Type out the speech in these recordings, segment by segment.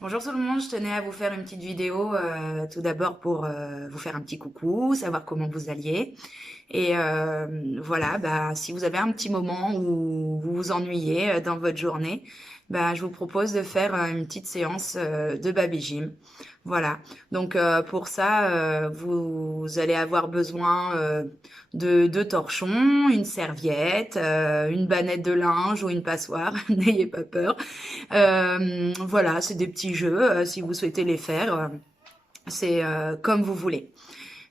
Bonjour tout le monde, je tenais à vous faire une petite vidéo tout d'abord pour vous faire un petit coucou, savoir comment vous alliez. Et voilà, bah, si vous avez un petit moment où vous vous ennuyez dans votre journée, bah, je vous propose de faire une petite séance de baby gym. Voilà, donc pour ça, vous allez avoir besoin de deux torchons, une serviette, une bannette de linge ou une passoire, n'ayez pas peur. Voilà, c'est des petits jeux, si vous souhaitez les faire, c'est comme vous voulez.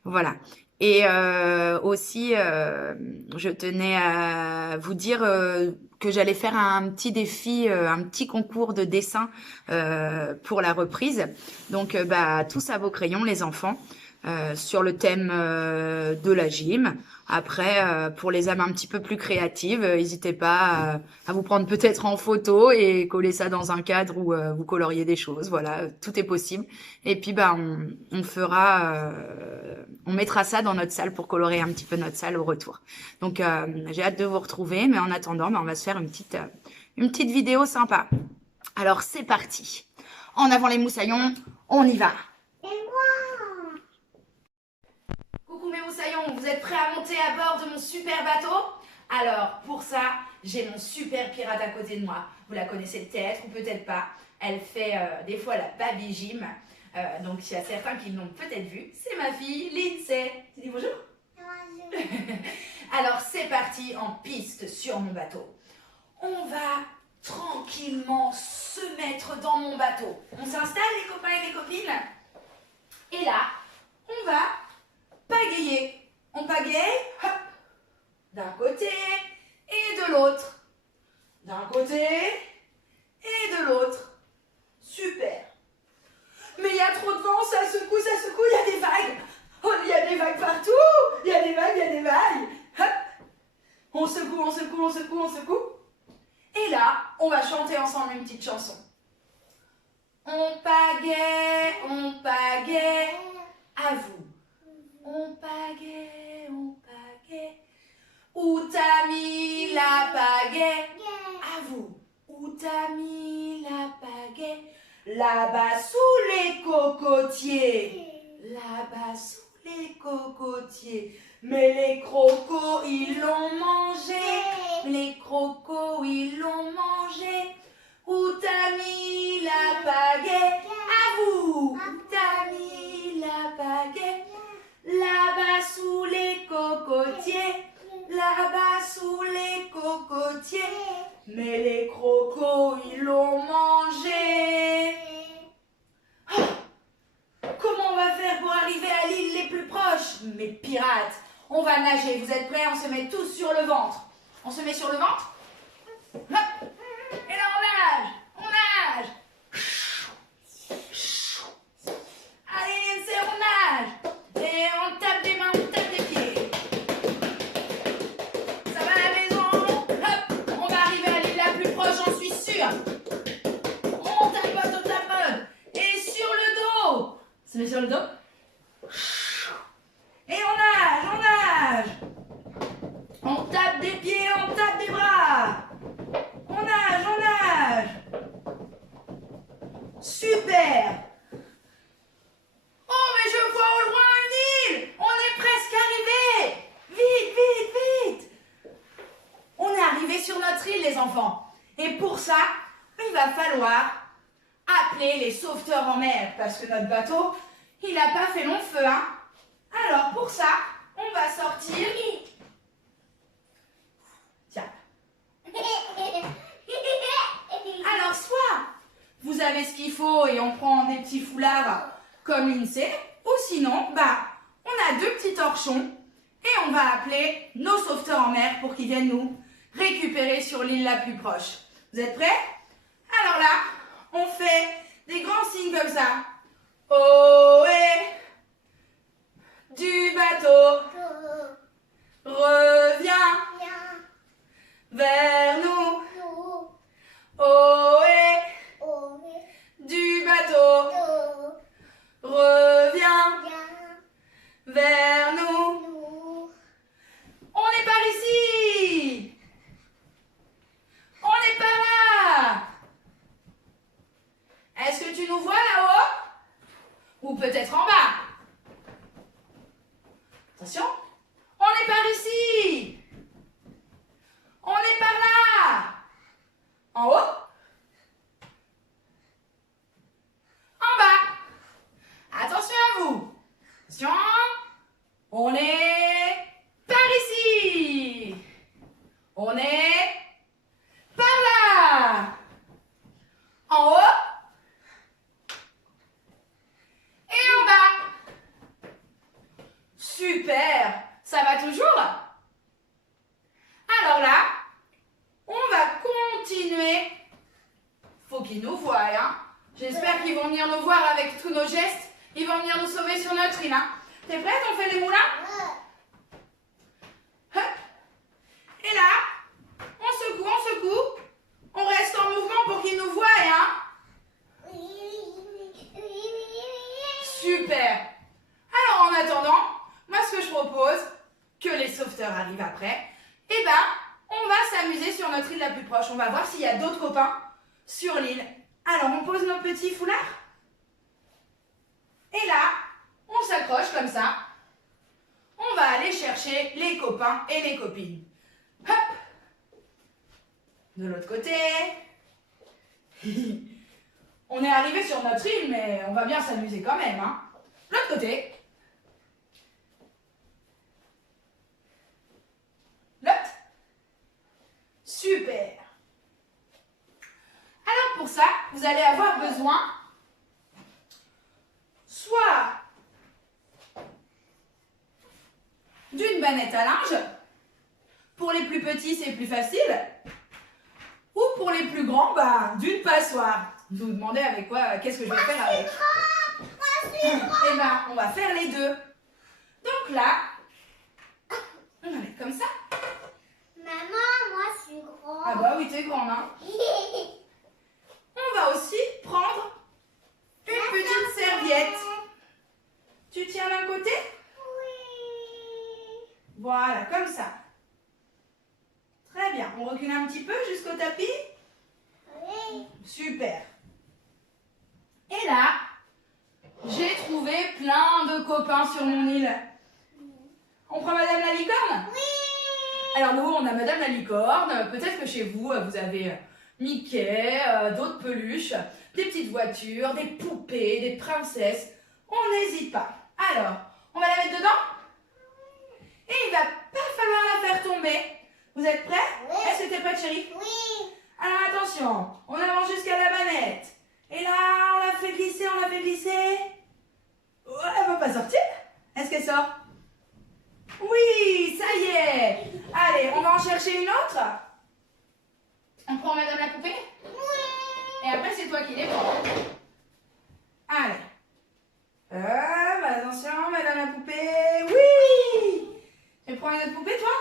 Voilà. Et aussi, je tenais à vous dire que j'allais faire un petit défi, un petit concours de dessin pour la reprise. Donc, bah, tous à vos crayons, les enfants, sur le thème de la gym. Après, pour les âmes un petit peu plus créatives, n'hésitez pas à vous prendre peut-être en photo et coller ça dans un cadre où vous coloriez des choses. Voilà, tout est possible. Et puis, bah, on fera, on mettra ça dans notre salle pour colorer un petit peu notre salle au retour. Donc, j'ai hâte de vous retrouver. Mais en attendant, bah, on va se faire une petite vidéo sympa. Alors, c'est parti. En avant les moussaillons, on y va. Coucou mes moussaillons, vous êtes prêts à monter à bord de mon super bateau? Alors, pour ça, j'ai mon super pirate à côté de moi. Vous la connaissez peut-être ou peut-être pas. Elle fait des fois la baby gym. Donc, il y a certains qui l'ont peut-être vue. C'est ma fille, Lindsay. Tu dis bonjour? Bonjour. Alors, c'est parti en piste sur mon bateau. On va tranquillement se mettre dans mon bateau. On s'installe les copains et les copines? Et là, on va pagayer. On pagaye, hop, d'un côté et de l'autre. D'un côté et de l'autre. Super. Mais il y a trop de vent, ça secoue, il y a des vagues. Oh, il y a des vagues partout. Il y a des vagues, il y a des vagues. Hop. On secoue, on secoue, on secoue, on secoue. Et là, on va chanter ensemble une petite chanson. On pagaie, à vous. On pagaie, où t'as mis la pagaie? À vous. Où t'as mis la pagaie? Là-bas sous les cocotiers. Là-bas sous les cocotiers. Mais les crocos, ils l'ont mangé. Les crocos, ils l'ont mangé. Où t'as mis la pagaie? À vous. Où t'as mis la pagaie? Là-bas sous les cocotiers, là-bas sous les cocotiers, mais les crocos, ils l'ont mangé. Oh, comment on va faire pour arriver à l'île les plus proches? Mes pirates, on va nager. Vous êtes prêts? On se met tous sur le ventre. On se met sur le ventre? Hop. Et là, on nage. On nage. Allez, Lindsay, on nage. Et on tape des mains, on tape des pieds. Ça va à la maison? Hop, on va arriver à l'île la plus proche, j'en suis sûre. On tapote, on tapote. Et sur le dos. On se met sur le dos. Et on nage, on nage. On tape des pieds, on tape des bras. On nage, on nage. Super. Oh, mais je vois au loin une île. On est presque arrivé. Vite, vite, vite. On est arrivé sur notre île, les enfants. Et pour ça, il va falloir appeler les sauveteurs en mer. Parce que notre bateau, il n'a pas fait long feu, hein. Alors, pour ça, on va sortir. Tiens. Alors, soit vous avez ce qu'il faut et on prend des petits foulards comme Lindsay, ou sinon, bah, on a deux petits torchons et on va appeler nos sauveteurs en mer pour qu'ils viennent nous récupérer sur l'île la plus proche. Vous êtes prêts? Alors là, on fait des grands signes comme ça. Ohé, du bateau, reviens vers nous. Ohé, du bateau, reviens vers nous. On est par ici. On n'est pas là. Est-ce que tu nous vois là-haut? Ou peut-être en bas? Attention. On est par ici. On est par là. En haut? En bas. Attention à vous. Attention. On est par ici. On est par là. En haut. Et en bas. Super. Ça va toujours? Alors là, on va continuer. Faut qu'ils nous voient, hein. J'espère qu'ils vont venir nous voir avec tous nos gestes. Ils vont venir nous sauver sur notre île, hein. T'es prête? On fait les moulins? Hop. Et là, on secoue. On reste en mouvement pour qu'ils nous voient, hein. Super. Alors en attendant, moi ce que je propose, que les sauveteurs arrivent après, eh ben, on va s'amuser sur notre île la plus proche. On va voir s'il y a d'autres copains sur l'île. Alors on pose nos petits foulards. Et là, on s'accroche comme ça. On va aller chercher les copains et les copines. Hop. De l'autre côté. On est arrivé sur notre île, mais on va bien s'amuser quand même, hein. L'autre côté. L'autre. Super. Alors pour ça, vous allez avoir besoin soit d'une bannette à linge. Pour les plus petits, c'est plus facile. Ou pour les plus grands, bah, d'une passoire. Vous vous demandez avec quoi, qu'est-ce que je vais faire avec? Eh ben, on va faire les deux. Donc là, on va mettre comme ça. Maman, moi je suis grande. Ah bah oui, t'es grande, hein. On va aussi prendre une petite serviette. Tu tiens d'un côté? Oui. Voilà, comme ça. Très bien. On recule un petit peu jusqu'au tapis? Oui. Super. Et là, j'ai trouvé plein de copains sur mon île. On prend Madame la Licorne? Oui. Alors nous, on a Madame la Licorne. Peut-être que chez vous, vous avez Mickey, d'autres peluches, des petites voitures, des poupées, des princesses. On n'hésite pas. Alors, on va la mettre dedans? Et il va pas falloir la faire tomber. Vous êtes prêts? Oui. Est-ce que t'es prête, chérie? Oui. Alors attention, on avance jusqu'à la manette. Et là, on la fait glisser, on la fait glisser. Oh, elle va pas sortir? Est-ce qu'elle sort? Oui, ça y est. Allez, on va en chercher une autre. On prend Madame la poupée? Oui. Et après, c'est toi qui les prends. Allez. Attention, Madame la poupée. Oui. Tu prends une autre poupée, toi?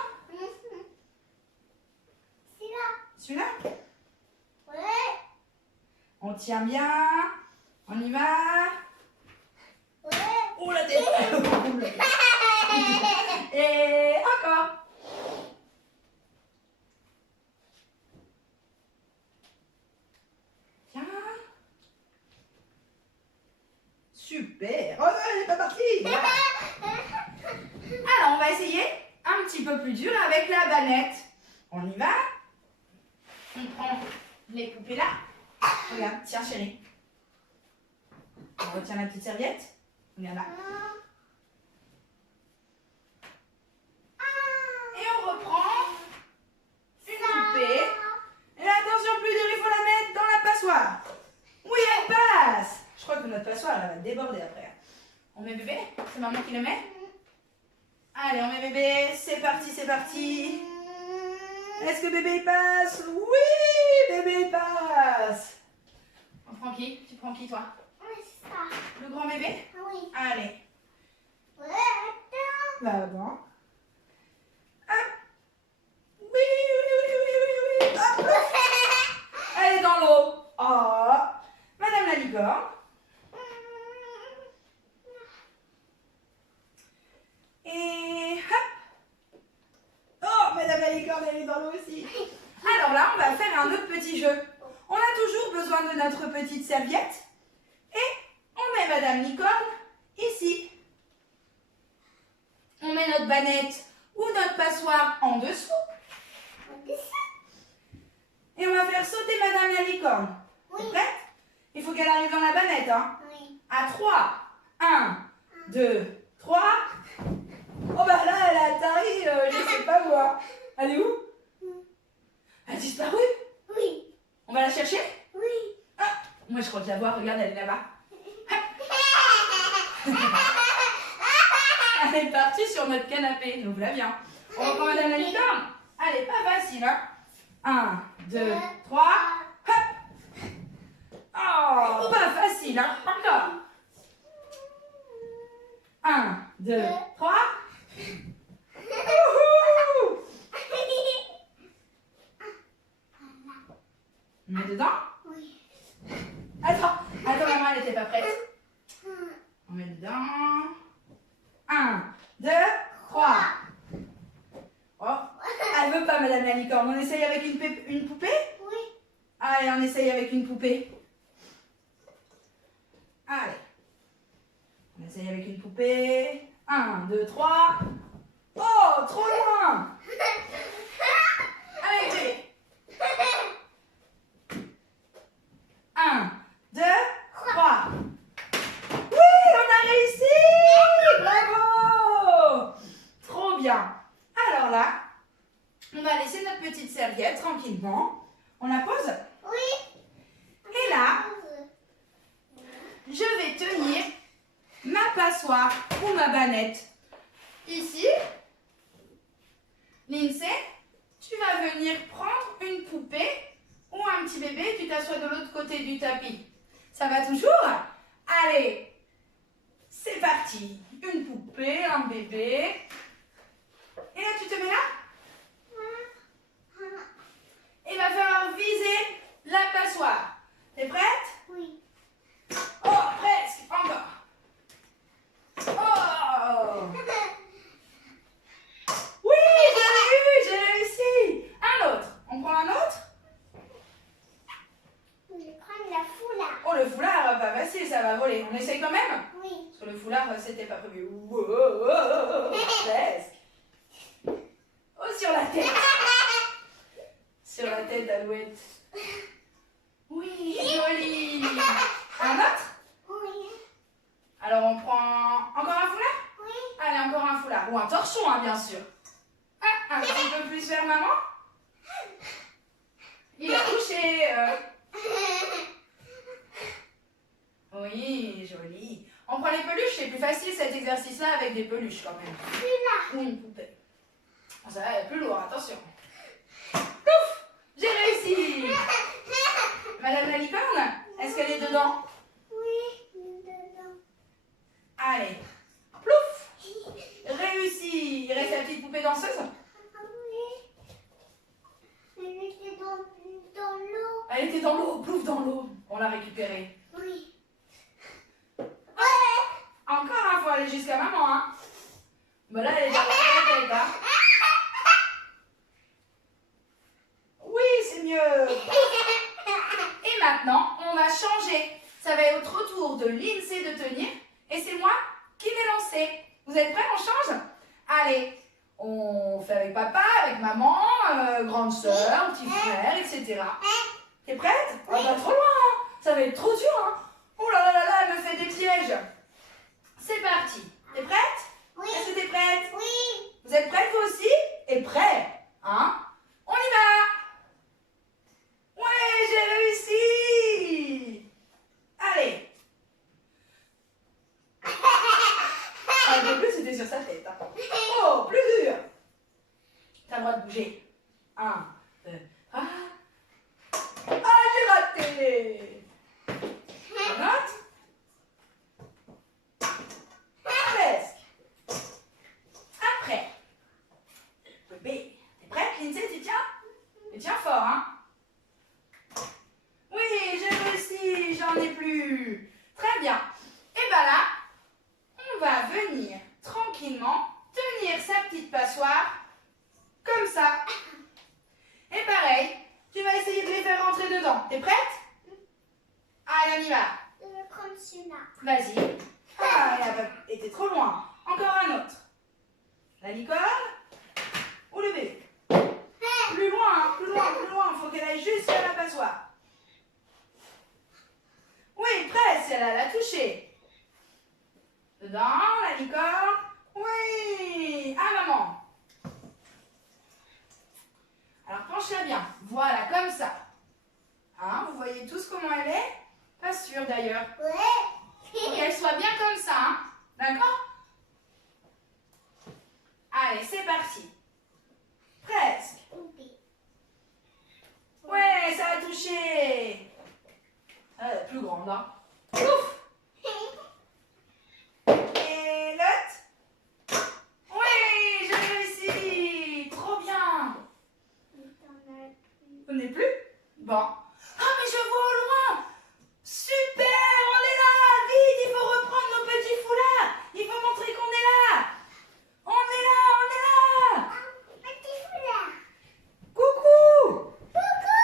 C'est là. Celui-là? Oui. On tient bien. On y va. Oui. Oh la tête. Et encore. Tiens. Super. Oh non, elle n'est pas partie. Alors, on va essayer un petit peu plus dur avec la bannette. On y va. On prend les poupées là. Regarde, tiens chérie. On retient la petite serviette. Regarde là. Et on reprend une poupée. Et attention, plus dur, il faut la mettre dans la passoire. Oui, elle passe. Je crois que notre passoire, elle va déborder après. On met bébé? C'est maman qui le met? Allez, on met bébé. C'est parti, c'est parti. Est-ce que bébé il passe? Oui, bébé il passe. On prend qui? Tu prends qui, toi? Oui, c'est ça. Le grand bébé? Oui. Allez. Oui, attends. Là, devant. Hop. Oui, oui, oui, oui, oui, oui. Hop. Elle est dans l'eau. Oh. Madame la licorne. Et hop. Oh, Madame la licorne, elle est dans l'eau aussi. Alors là, on va faire un autre petit jeu. On a toujours besoin de notre petite serviette. met Madame Licorne ici. On met notre banette ou notre passoire en dessous. Et on va faire sauter Madame la Licorne. Oui. T'es prête? Il faut qu'elle arrive dans la banette, hein. Oui. À 3. 1, 2, 3. Oh bah là, elle a atterri, je sais pas moi. Elle est où? Elle a disparu? Oui. On va la chercher? Oui. Ah, moi je crois que je la vois, regarde, elle est là-bas. Elle est partie sur notre canapé, donc voilà bien. On reprend Madame la Licorne. Elle est pas facile, hein. 1, 2, 3. Hop. Oh, pas facile, hein. Encore. 1, 2, 3. Wouhou! On met dedans? Oui. Attends, maman, elle n'était pas prête. On met dedans. 1, 2, 3. Oh, elle veut pas, Madame la Licorne. On essaye avec une poupée? Oui. Allez, on essaye avec une poupée. Allez. On essaye avec une poupée. 1, 2, 3. Oh, trop loin! Allez, bébé. 1, 2, 3. Oui, on a réussi! Bravo! Trop bien. Alors là, on va laisser notre petite serviette tranquillement. On la pose. Oui. Et là, je vais tenir ma passoire ou ma banette. Ici, Lindsay, tu vas venir prendre une poupée ou un petit bébé, tu t'assois de l'autre côté du tapis. Ça va toujours? Allez, c'est parti. Une poupée, un bébé. Et là, tu te mets là? Il va falloir viser la passoire. T'es prête? Oui. Oh, presque. Encore. Oh! Oui, j'ai réussi. Un autre. On prend un autre? Je vais prendre la foulard. Oh, le foulard, pas facile, ça va voler. On essaye quand même? Oui. Parce que le foulard, c'était pas prévu. Wow, presque. Oh, sur la tête. Sur la tête d'Alouette. Oui, joli. Un autre? Oui. Alors, on prend encore un foulard? Oui. Allez, encore un foulard. Ou un torchon, hein, bien sûr. Ah, un petit peu plus vers maman. Il a touché. Oui, joli. On prend les peluches, c'est plus facile cet exercice-là avec des peluches quand même. Celui-là. Ou une poupée. Ça va être plus lourd, attention. Pouf! J'ai réussi! Madame la Licorne, est-ce qu'elle est dedans? Oui. Dedans. Allez. Plouf! Réussi! Il reste la petite poupée danseuse? Oui. Elle était dans l'eau. Elle était dans l'eau, plouf dans l'eau. On l'a récupérée. Oui. Encore un faut aller jusqu'à maman, hein. Bah là, elle est dans la tête, hein. Oui, c'est mieux. Et maintenant, on va changer. Ça va être au tour de Lindsay de tenir. Et c'est moi qui vais lancer. Vous êtes prêts? On change? Allez, on fait avec papa, avec maman, grande soeur, petit frère, etc. T'es prête? Oh, pas trop loin, hein. Ça va être trop dur, hein. Oh là là là là, elle me fait des pièges. C'est parti. T'es prête? Oui. Est-ce que t'es prête? Oui. Vous êtes prêts vous aussi? Et prêts? Hein? On y va! Ouais, j'ai réussi! Allez! Ah, le plus c'était sur sa tête. Hein. Oh, plus dur! T'as le droit de bouger. 1, 2, 3. Ah, j'ai raté! On note? Presque. Après. Bébé, t'es prête, Lindsay? Tu tiens? Tu tiens fort, hein? Oui, j'ai réussi, j'en ai plus. Très bien. Et bien là, on va venir tranquillement tenir sa petite passoire comme ça. Et pareil, tu vas essayer de les faire rentrer dedans. T'es prête? Allez, on y va. Je vais prendre celui-là. Vas-y. Ah, elle a été trop loin. Encore un autre. La licorne ou le bébé? Plus loin, hein, plus loin, plus loin. Il faut qu'elle aille jusqu'à la passoire. Oui, presque, elle a touché. Dedans, la licorne. Oui. Ah, maman. Alors, penche-la bien. Voilà, comme ça. Hein, vous voyez tous comment elle est? Pas sûr d'ailleurs. Ouais. Faut qu'elle soit bien comme ça. Hein. D'accord? Allez, c'est parti. Presque. Ouais, ça a touché. Elle est plus grande, hein. Ouf. Et l'autre? Oui, j'ai réussi. Trop bien. On n'est plus? Bon. Ah, mais je vois au loin. Super, on est là. Vite, il faut reprendre nos petits foulards. Il faut montrer qu'on est là. On est là, on est là. Petit foulard. Coucou. Coucou.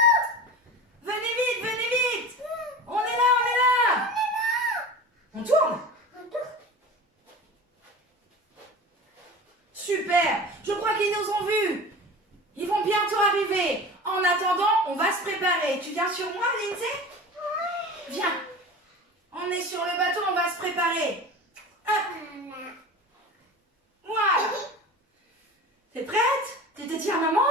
Venez vite. On est là, on est là. On tourne. Super. Je crois qu'ils nous ont vus. Ils vont bientôt arriver. En attendant, on va se préparer. Tu viens sur moi, Lindsay? Viens. On est sur le bateau, on va se préparer. Hop. Voilà. T'es prête? Tu te tiens, maman?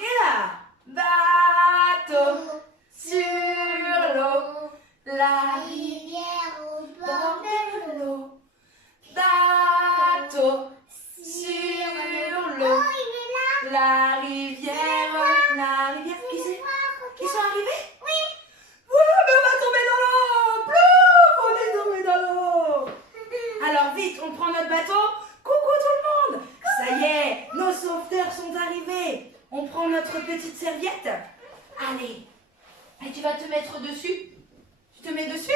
Et là, bateau sur l'eau, la Rivière au bord bord de de l'eau. l'eau. Bateau sur l'eau, Oh, il est là. la rivière. Qui c'est? Qui sont arrivés? Oui. Ouais, mais on va tomber dans l'eau. Plouf, on est tombé dans l'eau. Alors vite, on prend notre bateau. Coucou tout le monde. Ça y est, nos sauveteurs sont arrivés. On prend notre petite serviette. Allez. Et tu vas te mettre dessus. Tu te mets dessus?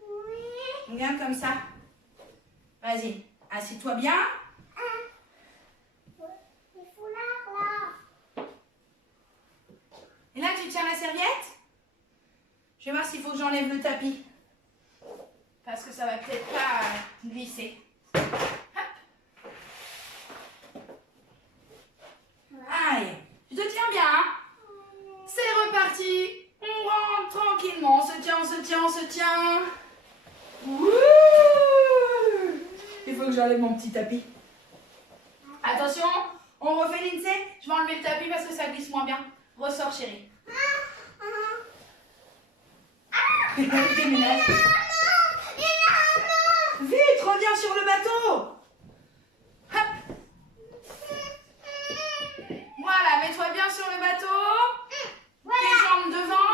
Oui. Regarde comme ça. Vas-y, assieds-toi bien. Les foulards là. Et là, tu tiens la serviette. Je vais voir s'il faut que j'enlève le tapis. Parce que ça va peut-être pas glisser. Hop. Allez, tu te tiens bien. Hein? C'est reparti. On rentre tranquillement. On se tient, on se tient, on se tient. Wouh! Il faut que j'enlève mon petit tapis. Attention, on refait l'INSEE. Je vais enlever le tapis parce que ça glisse moins bien. Ressors, chérie. Je déménage. Vite, reviens sur le bateau. Hop. Voilà, mets-toi bien sur le bateau. Tes jambes devant.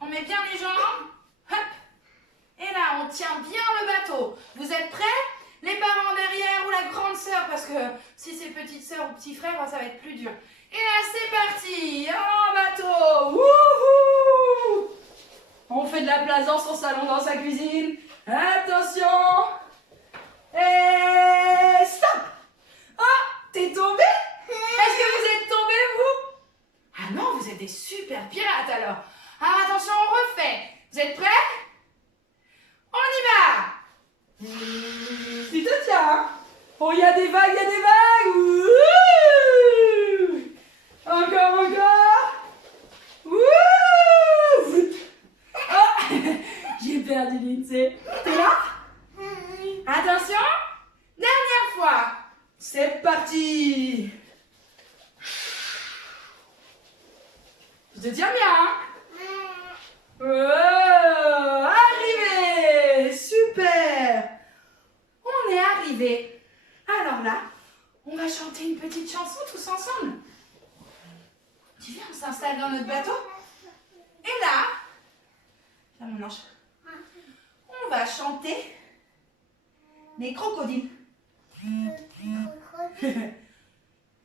On met bien les jambes. Hop. Et là, on tient bien le bateau. Vous êtes prêts? Les parents derrière ou la grande sœur, parce que si c'est petite sœur ou petit frère, ça va être plus dur. Et là, c'est parti. En bateau. Wouhou! On fait de la place dans son salon, dans sa cuisine. Attention. Et stop. Oh, t'es tombé? Est-ce que vous êtes tombé, vous? Ah non, vous êtes des super pirates alors. Alors attention, on refait. Vous êtes prêts? On y va. Tu te tiens, hein? Oh, il y a des vagues, il y a des vagues. Ouh! Encore, encore. Ouh! Oh, j'ai perdu Lindsay. T'es là? Attention. Dernière fois. C'est parti. Tu te tiens bien, hein? Oh, arrivé. Super. On est arrivé. Alors là, on va chanter une petite chanson tous ensemble. Tu viens, on s'installe dans notre bateau. Et là, tiens mon ange, on va chanter les crocodiles. Il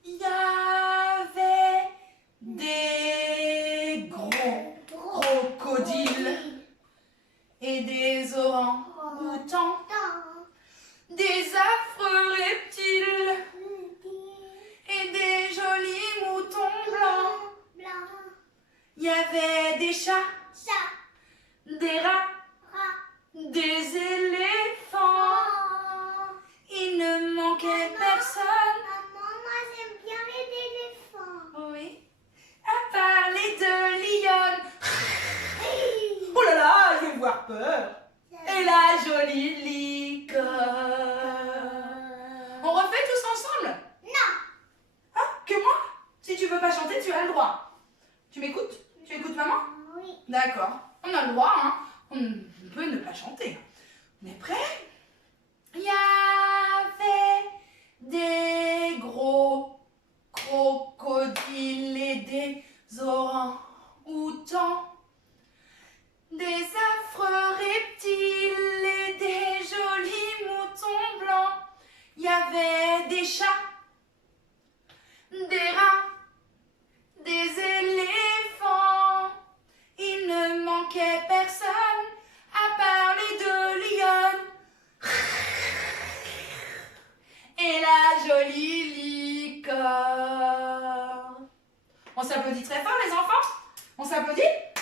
y avait des gros crocodiles et des orangs-outans, des affreux reptiles et des jolis moutons blancs. Il y avait des chats, des rats, des peur. Et la jolie licorne. On refait tous ensemble? Non. Hein? Que moi? Si tu veux pas chanter, tu as le droit. Tu m'écoutes? Tu écoutes maman? Oui. D'accord. On a le droit, hein. On peut ne pas chanter. On est prêts? Il y avait des gros crocodiles et des orang-outans, des affreux reptiles et des jolis moutons blancs. Il y avait des chats, des rats, des éléphants. Il ne manquait personne à part les deux lionnes et la jolie licorne. On s'applaudit très fort les enfants? On s'applaudit? Et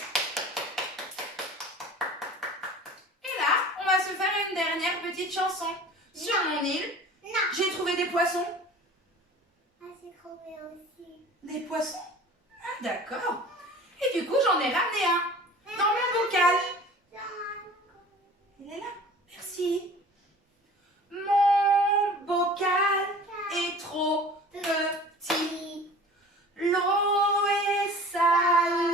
là, on va se faire une dernière petite chanson. Sur mon île, Non. j'ai trouvé des poissons. Ah, j'ai trouvé aussi. Des poissons? Ah, d'accord. Et du coup, j'en ai ramené un dans mon bocal. Il est là. Merci. Mon bocal est trop petit. L'eau est sale.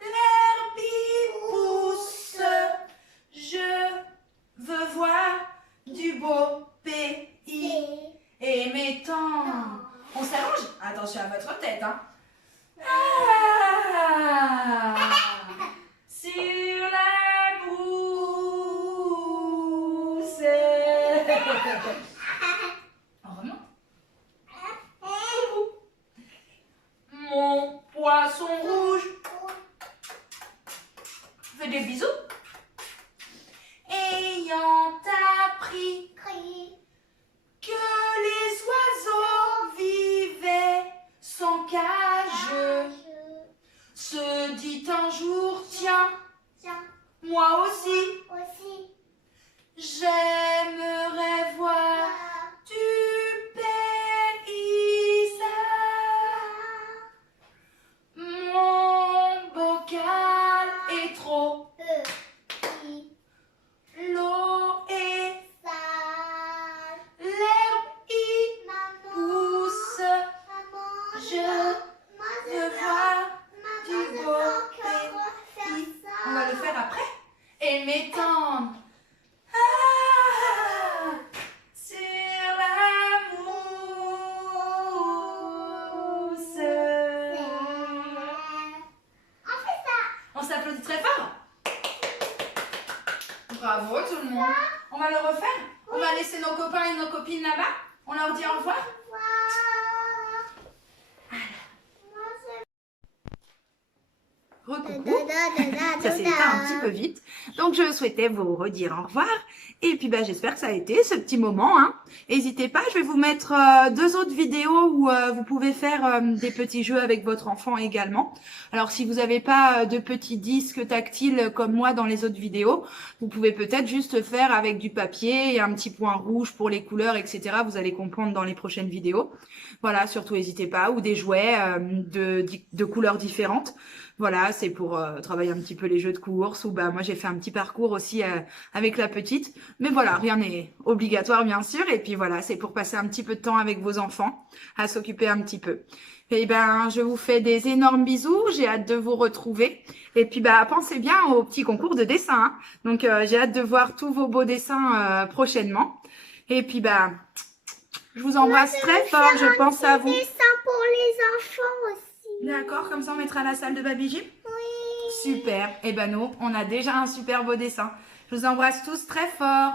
L'herbe y pousse. Je veux voir du beau pays. Et mes temps. On s'allonge? Attention à votre tête, hein. Ah, sur la mousse. On remonte. Mon poisson rouge fait des bisous. Ayant appris que les oiseaux vivaient sans cage, se dit un jour, tiens, moi aussi, j'aimerais voir du paysage. Mon bocal est trop, l'eau est, l'herbe y pousse. Je veux voir du beau pays. On va le faire après. Et m'étendre. Ah, sur la mousse. On s'applaudit très fort. Bravo tout le monde. On va le refaire. On va laisser nos copains et nos copines là-bas. On leur dit au revoir. Recoucou. Ça s'est éteint un petit peu vite. Donc, je souhaitais vous redire au revoir. Et puis, j'espère que ça a été ce petit moment. Hein. N'hésitez pas, je vais vous mettre 2 autres vidéos où vous pouvez faire des petits jeux avec votre enfant également. Alors, si vous n'avez pas de petits disques tactiles comme moi dans les autres vidéos, vous pouvez peut-être juste faire avec du papier et un petit point rouge pour les couleurs, etc. Vous allez comprendre dans les prochaines vidéos. Voilà, surtout n'hésitez pas. Ou des jouets de couleurs différentes. Voilà, c'est pour travailler un petit peu les jeux de course. Ou moi j'ai fait un petit parcours aussi avec la petite. Mais voilà, rien n'est obligatoire bien sûr. Et puis voilà, c'est pour passer un petit peu de temps avec vos enfants, à s'occuper un petit peu. Et je vous fais des énormes bisous. J'ai hâte de vous retrouver. Et puis pensez bien au petit concours de dessin. Hein. Donc j'ai hâte de voir tous vos beaux dessins prochainement. Et puis je vous embrasse très fort. Je pense à vous. Dessin pour les enfants aussi. D'accord, comme ça on mettra la salle de Baby Jim. Oui. Super. Et nous, on a déjà un super beau dessin. Je vous embrasse tous très fort.